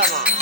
கோவிந்தமா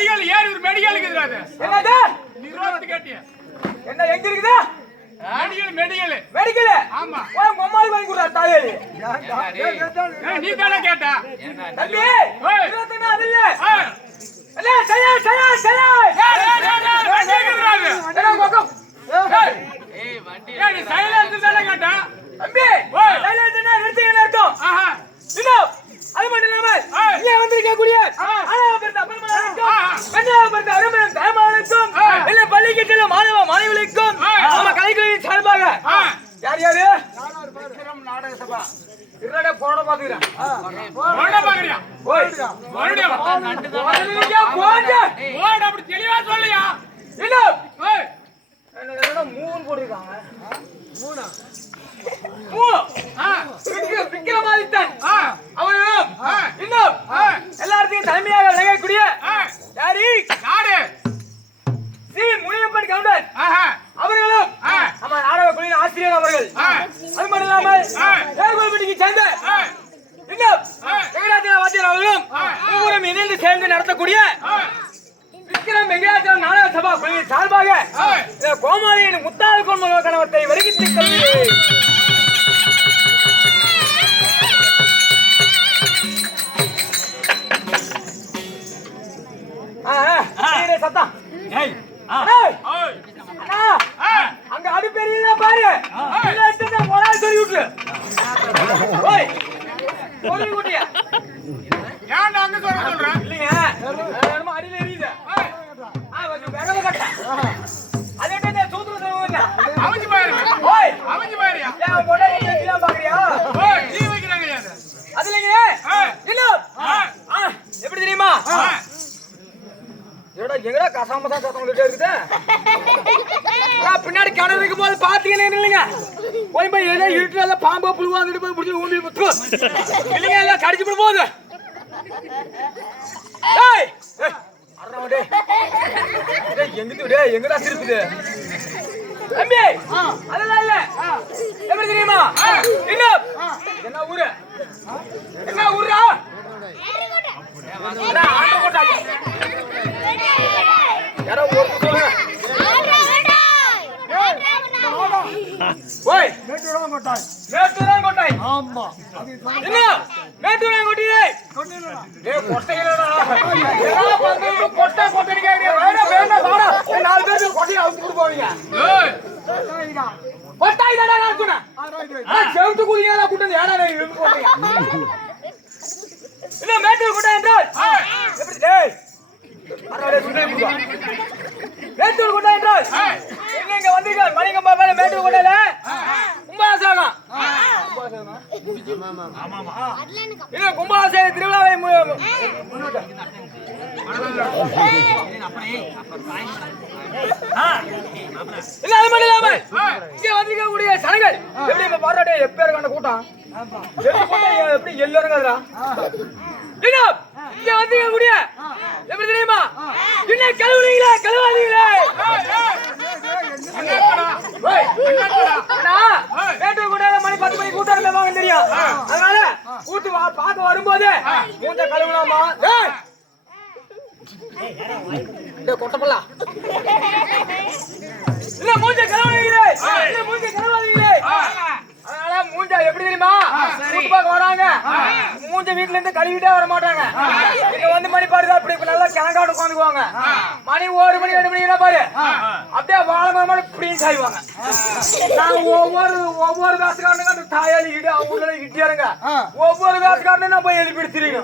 medical ஏறி ஒரு medical இருக்குதுடா. என்னது நீ ரோட் கேட்டிய என்ன எங்க இருக்குதா மெடிக்கல் ஆமா உன் அம்மாவுக்கு வாங்கி கொடுறா தாயே நீ தானே கேட்டா தம்பி இருபத்தெண்ணா அது இல்ல என்ன சரியா சரியா சரியா நீ சைலன்ஸ் தானே கேட்டா தம்பி சைலன்ஸ்னா நிறுத்திங்க அர்த்தம் இன்னும் அது மட்டும் இல்லாம இங்கே வந்திருக்க கூடிய பள்ளிக்கு செல்லும் மாணவ மாணவிகளுக்கும் நம்ம கலைகளின் சார்பாக யார் யாரு நாடக சபா இருடா போட பாத்துக்கிறேன் அப்படி தெளிவா சொல்லியா மூணு போட்டிருக்காங்க விக்ரமாதித்தன் அவர்களும் இன்னும் எல்லாத்தையும் தலைமையாக விளங்கக்கூடிய ஸ்ரீ முனியப்பன் கவுண்டர் அவர்களும் நம்ம நாடக குழுவின் ஆசிரியர் அவர்கள் அது மட்டும் இல்லாமல் ஏர்கோல்பட்டிக்கு சேர்ந்த இன்னும் வெங்கடாச்சல வாத்தியார் அவர்களும் மூவரும் இணைந்து சேர்ந்து நடத்தக்கூடிய விக்ரம் வெங்கடாச்சலம் நாடக சபா குழுவின் சார்பாக கோமாளியின் முத்தாள் கொள்முதல் கணவத்தை வருகித்து சத்தம் அங்க அடுப்பெரிய பாரு சொல்லி விட்டு இல்லைங்க அடியில் எரியுது அது சூத்திரம் பாக்குறியா அது இல்லைங்க எப்படி தெரியுமா எங்கடா கசாமசா சத்தம் இருக்குது பின்னாடி கிணறு இருக்கும் போது பாத்தீங்கன்னா இல்லைங்க போய் போய் ஏதோ இருட்டுல பாம்பா புழுவாங்கிட்டு போய் பிடிச்சி ஊம்பி முத்தும் இல்லைங்க எல்லாம் கடிச்சு போட போகுது எங்கடா திருப்புது தம்பி அதெல்லாம் இல்ல எப்படி தெரியுமா இன்னும் என்ன ஊரு என்ன ஊரா யாரோ ஒரு சொல்லுங்க மேட்டூராங்கோட்டை ஆமா என்ன மேட்டூராங்கோட்டை கொட்டை கொட்டை நாலு பேர் கொட்டையை அவுத்து கொடு போவீங்க கொட்டாய் தாடா நான் சொன்னேன் செவுத்து குதிங்க கூட்டம் ஏடா போட்டீங்க இல்ல மேட்டூர் கொட்டை என்றால் மேட்டூர் கொட்டை என்றால் இங்க வந்தீங்க மணிகம்பா மேல மேட்டூர் கொட்டையில கும்பாசேகம் இல்ல கும்பாசேக திருவிழாவை இல்ல அது மட்டும் இல்லாம இங்க வந்திருக்க கூடிய சனங்கள் எப்படி இப்ப பாராட்டே எப்பேரு கண்ட கூட்டம் எப்படி எல்லாருங்க இங்க வந்திருக்க கூடிய எப்படி தெரியுமா இன்னும் கழுவுறீங்களா கழுவாதீங்களே மேட்டூர் கூட மணி 10 மணி கூட்டம் வாங்க தெரியும் அதனால கூட்டு பார்க்க வரும்போது மூஞ்ச கழுவலாமா கொட்டப்பல்லா இல்ல மூஞ்ச கழுவாதீங்களே இல்ல மூஞ்ச கழுவாதீங்களே அதனால மூஞ்சா எப்படி தெரியுமா கூட்டுப்பாக்க வராங்க மூஞ்ச வீட்டுல இருந்து கழுவிட்டே வர மாட்டாங்க இங்க வந்து மணி பாருங்க அப்படி நல்லா கிணக்காடு உட்காந்துக்குவாங்க மணி 1 மணி 2 மணி பாரு அப்படியே வாழை மாதிரி இப்படியும் சாய்வாங்க நாங்க ஒவ்வொரு வேசக்காரனுங்க அந்த தாயாளி இடு அவங்க இட்டியாருங்க ஒவ்வொரு வேசக்காரனும் நான் போய் எழுப்பி எடுத்துறீங்க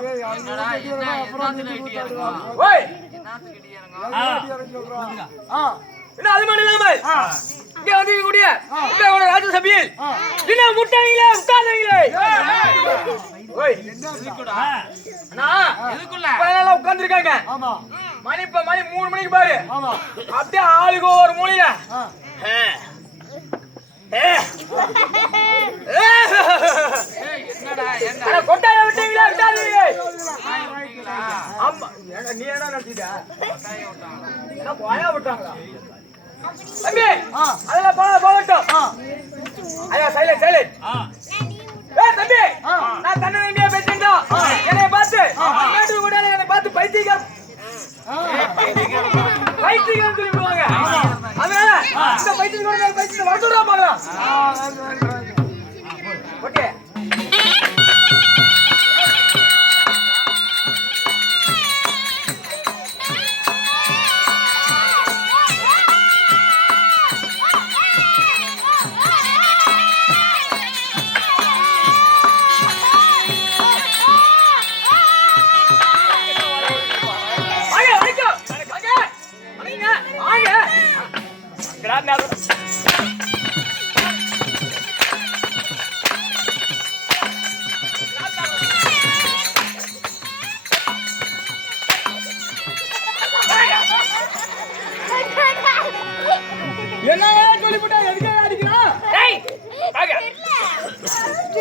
அது மட்டும் இல்லாம இங்க வந்து கூடிய ராஜ்யசபையில் என்ன முட்டாங்களே உட்கார்ந்தீங்களே உட்கார்ந்து இருக்காங்க மணி 3 மணிக்கு பாரு அப்படியே ஆளுக்கு ஒரு மூலையில கொட்டாய விட்டீங்களா விட்டாதீங்க ஆமா நீ என்ன நினைச்சிட்ட விட்டாங்களா தம்பி அதெல்லாம் போகட்டும் ஐயா சைலண்ட் சைலண்ட் தம்பி நான் தன்னை பேசிட்டா என்னை பார்த்து என்னை பார்த்து பைத்தியம் பைத்தியம் சொல்லி விடுவாங்க. அதனால இந்த பைத்தியம் வர சொல்றா பாக்கலாம். ஓகே என்ன சொல்லிவிட்டா எதுக்கு அடிக்கிறான்?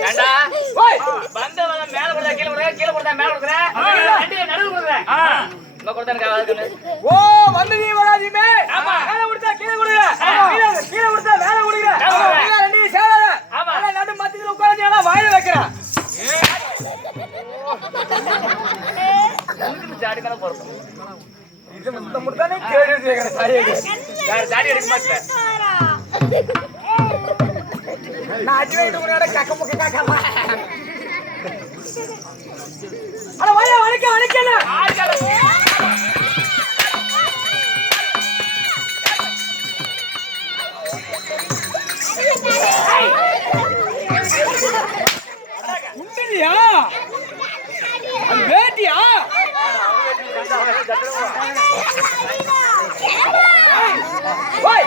ஏண்டா ஓய் வந்தவன மேல போடுறா கீழ போடுறா கீழ போடுறா மேல போடுறா ரெண்டு நடுவுல போடுறா நம்ம கொடுத்தனக்கு ஆகாது. ஓ வந்து நீ வராதீமே. மேல விடுதா கீழ விடுங்க. கீழ விடுதா மேல விடுங்க. நீங்க ரெண்டு சேராத. அட நடு மத்தியில உட்கார்ந்து எல்லாம் வாயில வைக்கறா. எனக்கு ஜாடி மேல போறோம். இது முத்தமுடனே கேடி கேக்குற சாரி. யார் ஜாடி எடுக்க மாட்டே. நான் அடி வைத்து உனட கக்க காக்கமா. அட வாயா வணக்கல. உண்டலியா? அது வேட்டியா? ஓய் வாய்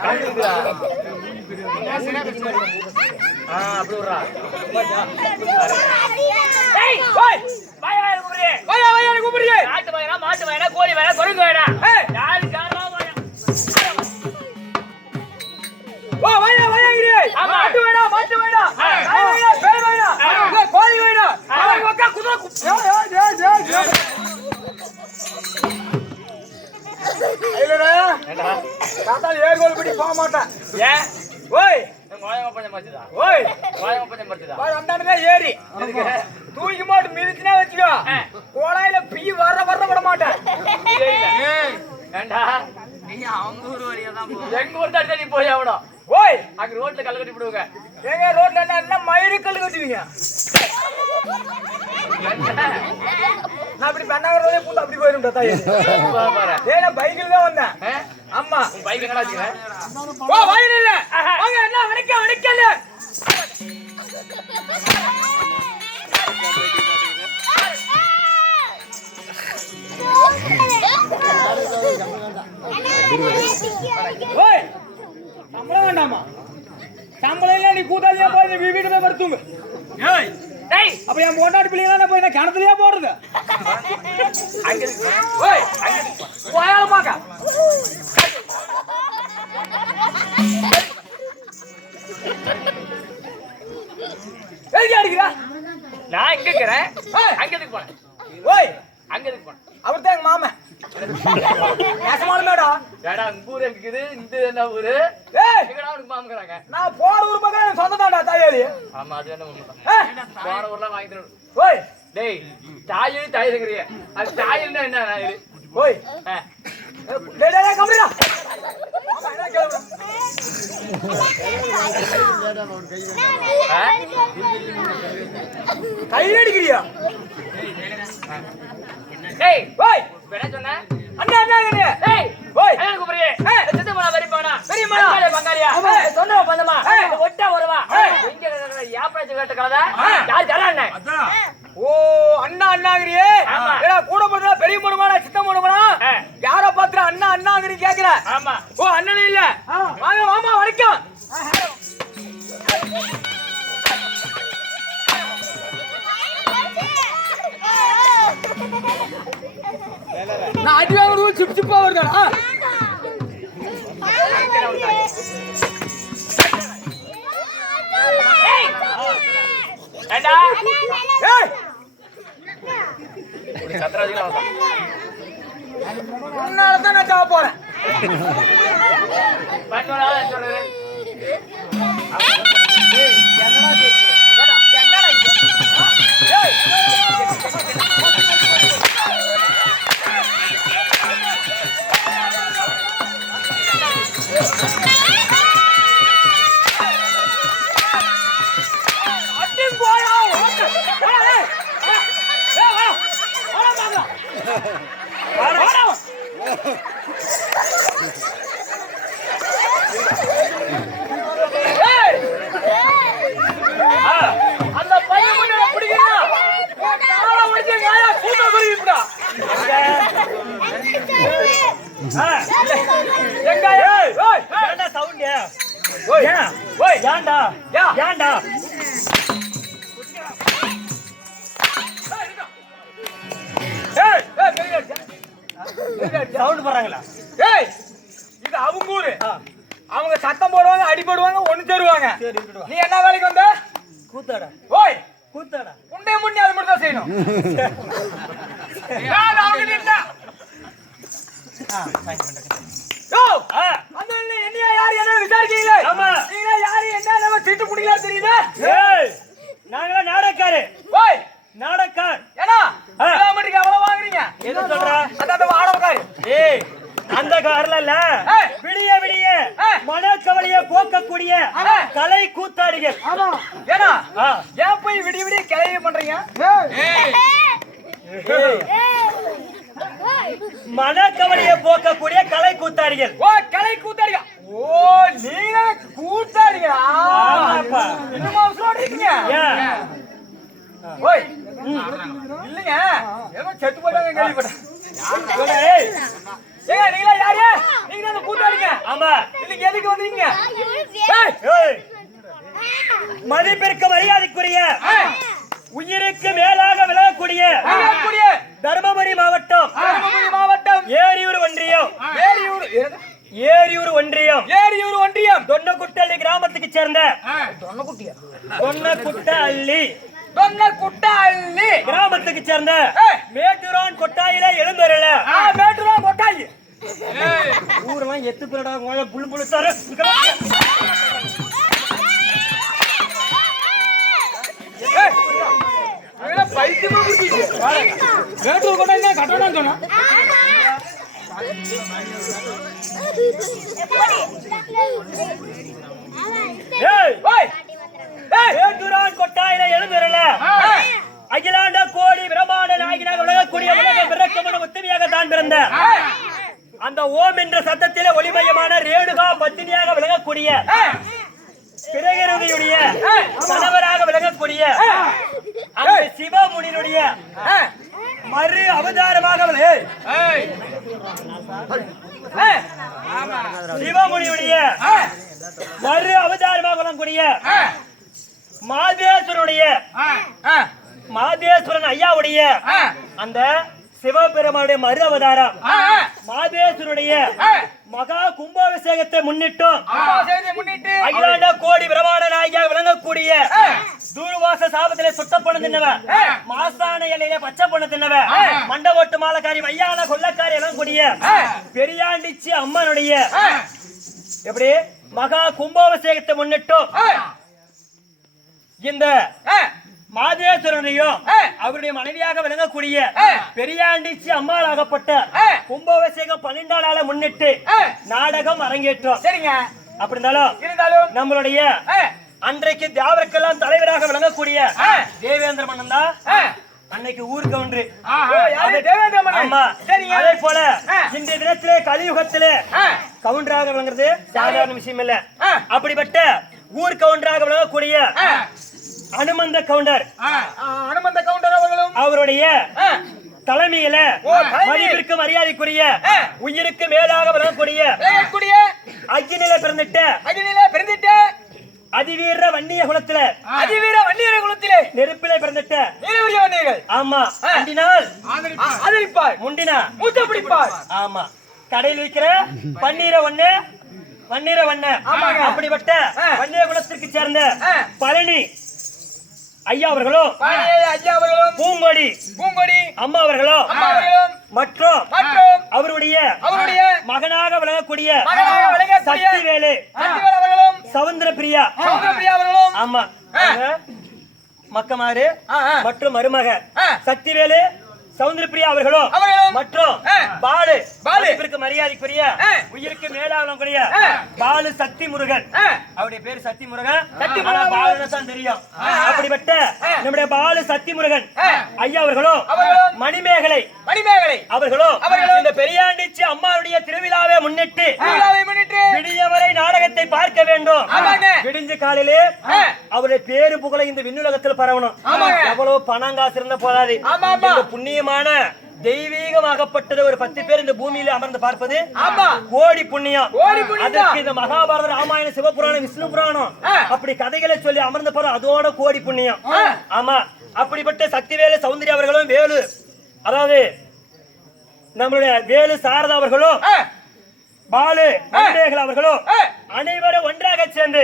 அப்படி விடுறா. கூப்பிடுறியே நாட்டு வாயினா மாட்டு வாயினா கோழி வாயினா குரங்கு வாயினா யாரு காரணம் ஓ வாயா வாயாங்கறே. மாட்டு வேணா மாட்டு வேணா. நாய் வேணா பேய் வேணா. இல்ல கோழி வேணா. அவன் ஒக்கா குதிரை ஐலரா ஏண்டா தாத்தால ஏர் கோல் படி போக மாட்டேன். ஏன் ஓய் கோயங்க பஞ்சம் பத்துதா ஓய் கோயங்க பஞ்சம் பத்துதா வா அந்தானே ஏறி தூக்கி மாட்டு மிதிச்சினா வெச்சுக்கோ. கோளாயில பீ வர விட மாட்டேன். ஏண்டா நீ அவங்க ஊர் வழியா தான் போ. எங்க ஊர் தான் நீ போய் ஆவணும். ஓய் அங்க ரோட்ல கல்ல கட்டி விடுவாங்க. ஏங்க ரோட்ல என்ன மயிறு கல் கட்டுவீங்க? நான் அப்படி பண்ணாங்கறதே பூந்து அப்படி போயிரும் தாத்தா. பாரு ஏனா பைக்ல தான் வந்தேன். ஆமா உன் பைக் எங்கடா வச்சிருக்க? ஓ வாயில இல்ல. வாங்க என்ன வணக்கல. ஓய் சம்பளம் வேண்டாமா? சம்பளம் இல்ல நீ கூட்டாளியா போய் நீ வீட்டுல போய் படுத்துங்க. ஏய் டேய் அப்ப என் பொண்டாட்டி பிள்ளைங்களா போய் நான் கிணத்துலயே போடுறது. அங்க ஓய் அங்க போயால பாக்க. எங்க அடிக்குறா? நான் எங்க இருக்கறேன்? அங்க எதுக்கு போறேன்? ஓய் அங்க எதுக்கு போறேன்? அவர் தான் எங்க மாமன். நேசமான மேடம். ஏடா உங்க ஊர் எங்க இருக்குது? இந்த என்ன ஊரு? ஏய் எங்கடா உனக்கு மாமங்கறாங்க? நான் போற ஊர் பக்கம் எனக்கு சொந்தம்டா தாயாரி. ஆமா அது என்ன உண்மைதான். போற ஊர்ல வாங்கி தரணும். ஓய் டேய் தாயில் தாயிங்கறியே. அது தாயில்னா என்ன இது? ஓய் டேய் கம்மிடா. ஆமா என்ன கேளுடா. கை அடிக்கிறியா? டேய் ஓய் என்ன சொன்ன? அண்ணா அண்ணாங்கறியே. டேய் ஓய் என்ன கூப்பிடுறியே? சித்த மலா பெரியமானா பெரியமானா. பங்காளியா சொந்தமா பந்தமா ஒட்டா வரவா எங்க யாப்பராஜ் கேட்ட கலதா யார் தரானே? ஓ அண்ணா அண்ணாங்கறியே. ஏடா கூட போறா பெரிய மனுமானா சித்த மனுமானா? யார பாத்துற அண்ணா அண்ணாங்கறி கேக்குற? ஆமா. ஓ அண்ணனே இல்ல. வாங்க மாமா வணக்கம். நான் அடி வாங்குறது சிப் சிப்பா வருதாடா. ஏண்டா ஏய் ஒரு சத்ராஜில வந்தா உன்னால தான் நான் சாவ போறேன். பண்ணவனா சொல்றது என்னடா பேச்சு? என்னடா இது? ஏய், அட்டிங் போடா, ஓட்டு. போடா, ஏய். வா. போடா பாக்கலாம். வாடா. ஏய். அந்த பையன் மட்டும் பிடிக்கிறா. கால முடிச்சு காயா கூட்ட குடிப்படா. எங்க ஏய் ஏண்டா சவுண்ட் ஓய் ஓய் ஏண்டா ஏண்டா ஏய் சவுண்ட் போறாங்களா ஏய் இது அவங்க ஊரு அவங்க சத்தம் போடுவாங்க அடி போடுவாங்க ஒண்ணு தருவாங்க நீ என்ன வேலைக்கு வந்த கூத்தாடா ஓய் கூத்தாடா உண்டே முன்னே அது மட்டும் தான் செய்யணும் நான் அவங்க நின்னா என்னையா யாரு என்ன விசாரிக்கீங்களே ஆமா நீங்க யாரு என்ன நம்ம திட்டு புடிங்களா தெரியுதா ஏய் நாங்க நாடகாரே ஓய் நாடகார் ஏனா கிலோமீட்டருக்கு எவ்வளவு வாங்குறீங்க என்ன சொல்ற அந்த வாடகைக்கார் ஏய் அந்த கார்ல இல்ல விடிய விடிய மனக்கவலைய போக்கக்கூடிய கலை கூத்தாடிகள் ஆமா ஏனா ஏன் போய் விடிய விடிய கலையை பண்றீங்க மனக்கவலைய போக்கக்கூடிய கலை கூத்தாடிகள் ஓ கலை கூத்தாடிகள் ஓ நீங்க கூத்தாடிகளா ஆமாப்பா என்னமா சொல்றீங்க ஓய் இல்லங்க ஏதோ செத்து போட்டாங்க கேள்விப்பட்டேன் ஏய் ஏய் நீங்க யாரு நீங்க அந்த கூத்தாடிங்க ஆமா இன்னைக்கு எதுக்கு வந்தீங்க ஏய் மதிப்பிற்கு மரியாதைக்குரிய உயிருக்கு மேலாக விளங்கக்கூடிய தர்மபுரி மாவட்டம் ஏரியூர் ஒன்றியம் தொன்னக்குட்டள்ளி கிராமத்துக்கு சேர்ந்த தொன்னக்குட்டள்ளி கிராமத்துக்கு சேர்ந்த மேட்டூரான் கொட்டாயில எழுந்தருள மேட்டூரான் கொட்டாயி ஊரெல்லாம் எத்து பேரடா புல்லு புல்லு தர பைத்தியமா புடிச்சிட்டு மேட்டூர் கொட்டாய் தான் கட்டணும் சொன்னா மேட்டூரான் கொட்டாயில எழுந்தருள அகிலாண்ட கோடி பிரமாண்ட நாயகனாக விளங்கக்கூடிய உலகம் பிறக்கமான உத்தமியாக தான் பிறந்த அந்த ஓம் என்ற சத்தத்திலே ஒளிமயமான ரேணுகா பத்தினியாக விளங்கக்கூடிய பிறகருடைய கணவராக விளங்கக்கூடிய அந்த சிவமுனியினுடைய மறு அவதாரமாக சிவமுனியுடைய மறு அவதாரமாக விளங்கக்கூடிய மாதேஸ்வரன் ஐயாவுடைய அந்த சிவபெருமானுடைய மறு அவதாரம் மாதேஸ்வருடைய மகா கும்பாபிஷேகத்தை முன்னிட்டும் அகிலாண்ட கோடி பிரமாண நாயகியாக விளங்கக்கூடிய தூர்வாச சாபத்திலே சுட்டப்பண தின்னவன் மாசான இலையில பச்சை பண்ண தின்னவன் மண்டபோட்டு மாலக்காரி மையான கொள்ளக்காரி எல்லாம் கூடிய பெரியாண்டிச்சி அம்மனுடைய எப்படி மகா கும்பாபிஷேகத்தை முன்னிட்டும் இந்த மாதேஸ்வரனையும் அவருடைய மனைவியாக விளங்கக்கூடிய பெரியாண்டிச்சி அம்மாளாகப்பட்ட கும்பாபிஷேகம் 12 நாள முன்னிட்டு நாடகம் அரங்கேற்றோம் சரிங்க அப்படி இருந்தாலும் நம்மளுடைய அன்றைக்கு தியாவருக்கெல்லாம் தலைவராக விளங்கக்கூடிய தேவேந்திர மன்னன் தான் அன்னைக்கு ஊர் கவுண்டரு அதே போல இந்த தினத்திலே கலியுகத்திலே கவுண்டராக விளங்குறது சாதாரண விஷயம் இல்ல அப்படிப்பட்ட ஊர் கவுண்டராக விளங்கக்கூடிய அனுமந்த கவுண்டர் அவர்களும் அவருடைய தலைமையில மதிப்பிற்கு மரியாதைக்குரிய உயிருக்கு மேலாக விளங்கக்கூடிய அக்னியில பிறந்துட்ட அதிவீர வன்னிய குலத்திலே நெருப்பிலே பிறந்துட்ட ஆமா அண்டினால் ஆதரிப்பார் முண்டினா மூத்த பிடிப்பார் ஆமா கடையில் வைக்கிற வன்னிர வண்ண அப்படிப்பட்ட வன்னிய குலத்திற்கு சேர்ந்த பழனி ஐயா அவர்களும் பூங்கொடி அம்மா அவர்களும் மற்றும் அவருடைய மகனாக விளங்கக்கூடிய சக்திவேலு சவுந்தர பிரியா அவர்களும் ஆமா மக்கமாறு ஆ, ஆ. மற்றும் மருமக ஆ. சக்திவேலு சவுந்தர பிரியா அவர்களும் மற்றும் பாலு பாலுக்கு மரியாதைக்குரிய உயிருக்கு மேலாளக்கூடிய பாலு சக்தி முருகன் அவருடைய பேரு சக்தி முருகன் பாலு தான் தெரியும் அப்படிப்பட்ட நம்முடைய பாலு சக்தி முருகன் ஐயா அவர்களும் மணிமேகலை அவர்களும் இந்த பெரியாண்டிச்சி அம்மாவுடைய திருவிழாவை முன்னிட்டு விடியவரை நாடகத்தை பார்க்க வேண்டும். விடிஞ்ச காலையிலே அவருடைய பேரு புகழை இந்த விண்ணுலகத்தில் பரவணும். எவ்வளவு பணம் காசு இருந்த போதாது. இந்த புண்ணியமான தெய்வீகமாகப்பட்டது ஒரு 10 பேர் இந்த பூமியில அமர்ந்து பார்ப்பது கோடி புண்ணியம். அதற்கு இந்த மகாபாரத ராமாயண சிவபுராணம் விஷ்ணு புராணம் அப்படி கதைகளை சொல்லி அமர்ந்து போற அதோட கோடி புண்ணியம். ஆமா அப்படிப்பட்ட சக்திவேலு சௌந்தர்யா அவர்களும் வேலு அதாவது நம்மளுடைய வேலு சாரதா அவர்களும் பாலு மணிமேகலை அவர்களும் அனைவரும் ஒன்றாக சேர்ந்து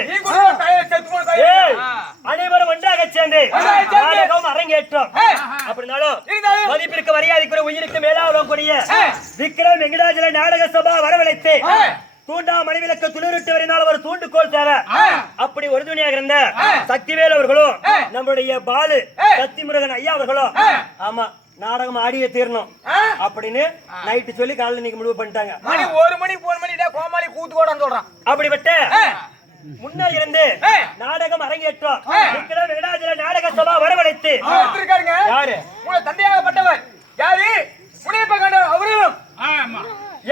நாடகம் அரங்கேற்றம். அப்படினாலும் மதிப்பிற்கு மரியாதைக்குரிய உயிருக்கு மேலாளக்கூடிய விக்ரம் வெங்கடாஜல நாடக சபா வரவழைத்து தூண்டா மணிவிலக்கு துளிரிட்டு வரினால் ஒரு தூண்டுகோல் தேவை. அப்படி ஒரு துணியாக இருந்த சக்திவேல் அவர்களும் நம்முடைய பாலு சக்தி முருகன் ஐயா அவர்களும் ஆமா நாடகம் ஆடிய தீரணும் அப்படின்னு நைட்டு சொல்லி காலையில் இன்னைக்கு முடிவு பண்ணிட்டாங்க. மணி 1 மணிக்கு 4 மணிடா கோமாளி கூத்து கோடான்னு சொல்றான். அப்படிப்பட்ட முன்ன இருந்து நாடகம் அரங்கேற்றம் விக்ரம் வெங்கடாஜல நாடக சபா வரவழைத்து இருக்காருங்க. யாரு உங்க தந்தையாகப்பட்டவர் யாரு முனியப்ப கண்டவர் அவர்களும்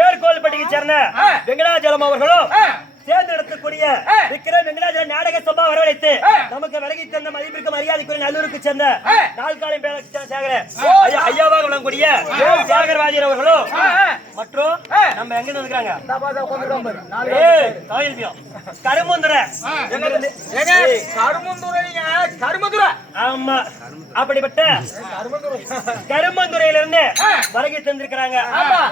ஏர்கோல்பட்டிக்கு சேர்ந்த வெங்கடாஜலம் அவர்களும் தேர்ந்தெடுக்கக்கூடிய விக்ரம் வெங்கடாஜல நாடக சபா வரவழைத்து நமக்கு விலகி தந்த மதிப்பிற்கு மரியாதைக்குரிய நல்லூருக்கு சேர்ந்த நாள்காலம் ஐயாவாக விளங்கக்கூடிய தியாகராஜர் அவர்களும் மற்றும் நம்ம எங்க இருக்கிறாங்க கருமுந்துரை ஆமா அப்படிப்பட்ட கருமந்துறையிலிருந்து வருகை தந்திருக்கிறாங்க.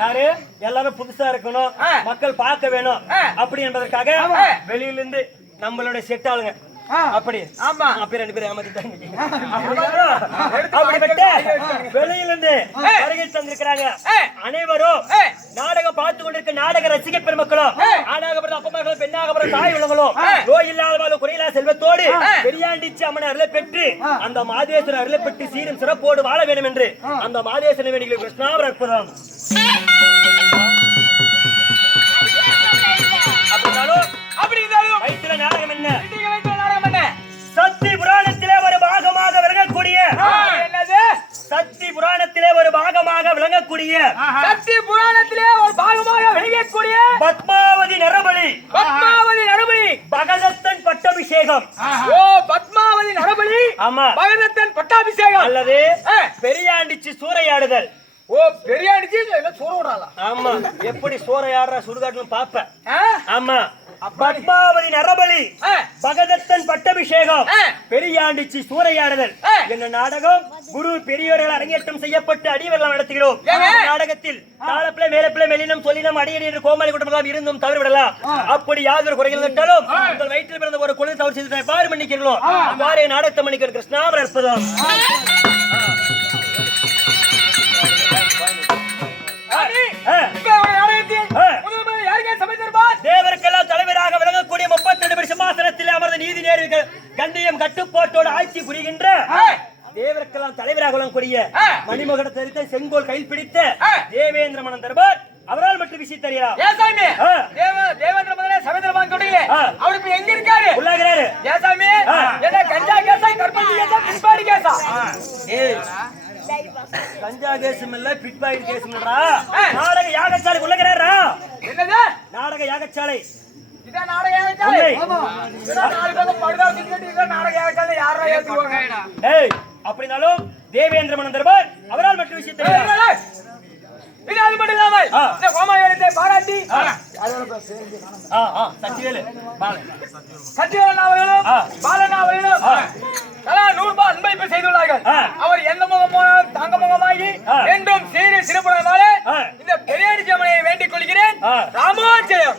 யாரு எல்லாரும் புதுசா இருக்கணும் மக்கள் பார்க்க வேணும் அப்படி என்பதற்காக வெளியிலிருந்து நம்மளுடைய செட் ஆளுங்க அப்படி ஆமா அப்படி 2 பேரும் ஏமாத்திட்டாங்க. அப்படிப்பட்ட வெளியிலிருந்து வருகை தந்திருக்கிறாங்க. அனைவரும் நாடகம் பார்த்து கொண்டிருக்க நாடக ரசிக பெருமக்களும் ஆணாகப்பட்ட அப்பமார்களும் பெண்ணாகப்பட்ட தாய் உள்ளவங்களும் நோய் இல்லாத குறையில்லா செல்வத்தோடு பெரியாண்டிச்சி அம்மன் அருளை பெற்று அந்த மாதேஸ்வரர் அருளை பெற்று சீரும் சிறப்போடு வாழ வேண்டும் என்று அந்த மாதேஸ்வரன் வேண்டிய கிருஷ்ணாவர் அற்புதம். வயிற்றுல நாடகம் என்ன சக்தி புராணத்திலே ஒரு பாகமாக விளங்கக்கூடிய சக்தி புராணத்திலே ஒரு பாகமாக விளங்கக்கூடிய பத்மாவதி நரபலி பகதத்தன் பட்டாபிஷேகம். பத்மாவதி நரபலி ஆமா பகதத்தன் பட்டாபிஷேகம் அல்லது பெரியாண்டிச்சி சூறையாடுதல். பெரியாண்டிச்சி சூறோடாளா? ஆமா எப்படி சூறையாடுற சுடுகாட்டுன்னு பாப்ப. ஆமா பத்மாவதி நரபலி பகதத்தன் பட்டாபிஷேகம் பெரியாண்டிச்சி சூறையாடுதல் என்ற நாடகம் குரு பெரியவர்கள் அரங்கேற்றம் செய்யப்பட்டு அடிவர்கள் நடத்துகிறோம். நாடகத்தில் தாளப்பிள்ளை மேலப்பிள்ளை மெல்லினம் சொல்லினம் அடியடி என்று கோமாளி குடும்பம் இருந்தும் தவறு விடலாம். அப்படி யாதொரு குறைகள் நட்டாலும் உங்கள் வயிற்றில் பிறந்த ஒரு குழந்தை தவறு செய்து பாரு மன்னிக்கிறோம். பாரு நாடகத்தை மன்னிக்கிற கிருஷ்ணாவர் அற்புதம். தேவருக்கெல்லாம் தலைவராக விளங்கக்கூடிய 32 சிம்மாசனத்தில் அமர்ந்த நீதி நேர்கள் கண்ணியம் கட்டுப்பாட்டோடு ஆட்சி புரிகின்ற தேவருக்கெல்லாம் தலைவராக விளங்கக்கூடிய மணிமகுட தரித்த செங்கோல் கையில் பிடித்த தேவேந்திர மன்னன் தர்பார் அவரால் மட்டும் விஷயம் தெரியலாம். தேவேந்திர மன்னனே சவேந்திரமான் தொடையிலே அவர் இப்ப எங்க இருக்காரு? உள்ளாகிறாரு. ஏசாமி என்ன கஞ்சா கேசா கர்ப்பதி கேசா பிஸ்பாடி கேசா? கஞ்சா கேசும் இல்ல பிட்பாய் கேசும்ன்றா. நாடக யாகசாலை உள்ளகிறாரா? என்னது நாடக யாகசாலை? இத நாடக யாகசாலை. ஆமா இத நாடக படுதா சிக்கட்டி இத நாடக யாகசாலை யாரா ஏத்துவாங்க? ஏய் அப்படினாலும் தேவேந்திர மன்னன் தர்பார் அவரால் மட்டும் விஷயம் தெரியலாம். இது அது மட்டும் இல்லாம இந்த கோமாளியத்தை பாராட்டி சத்திவேலு சத்திவேலன் அவர்களும் பாலன் அவர்களும் 100 ரூபாய் அன்பளிப்பு செய்துள்ளார்கள். அவர் எந்த முகமும் தங்க முகமாகி என்றும் சீரி சிறப்புடனால இந்த பெரியாண்டி அம்மனை வேண்டிக் கொள்கிறேன். ராமாஜெயம்.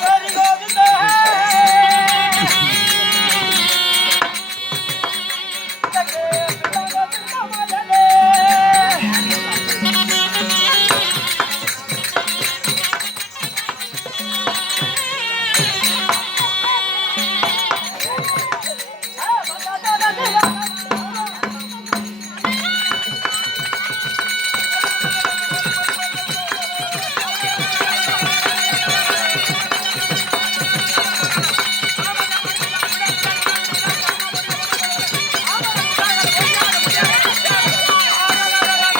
Very good.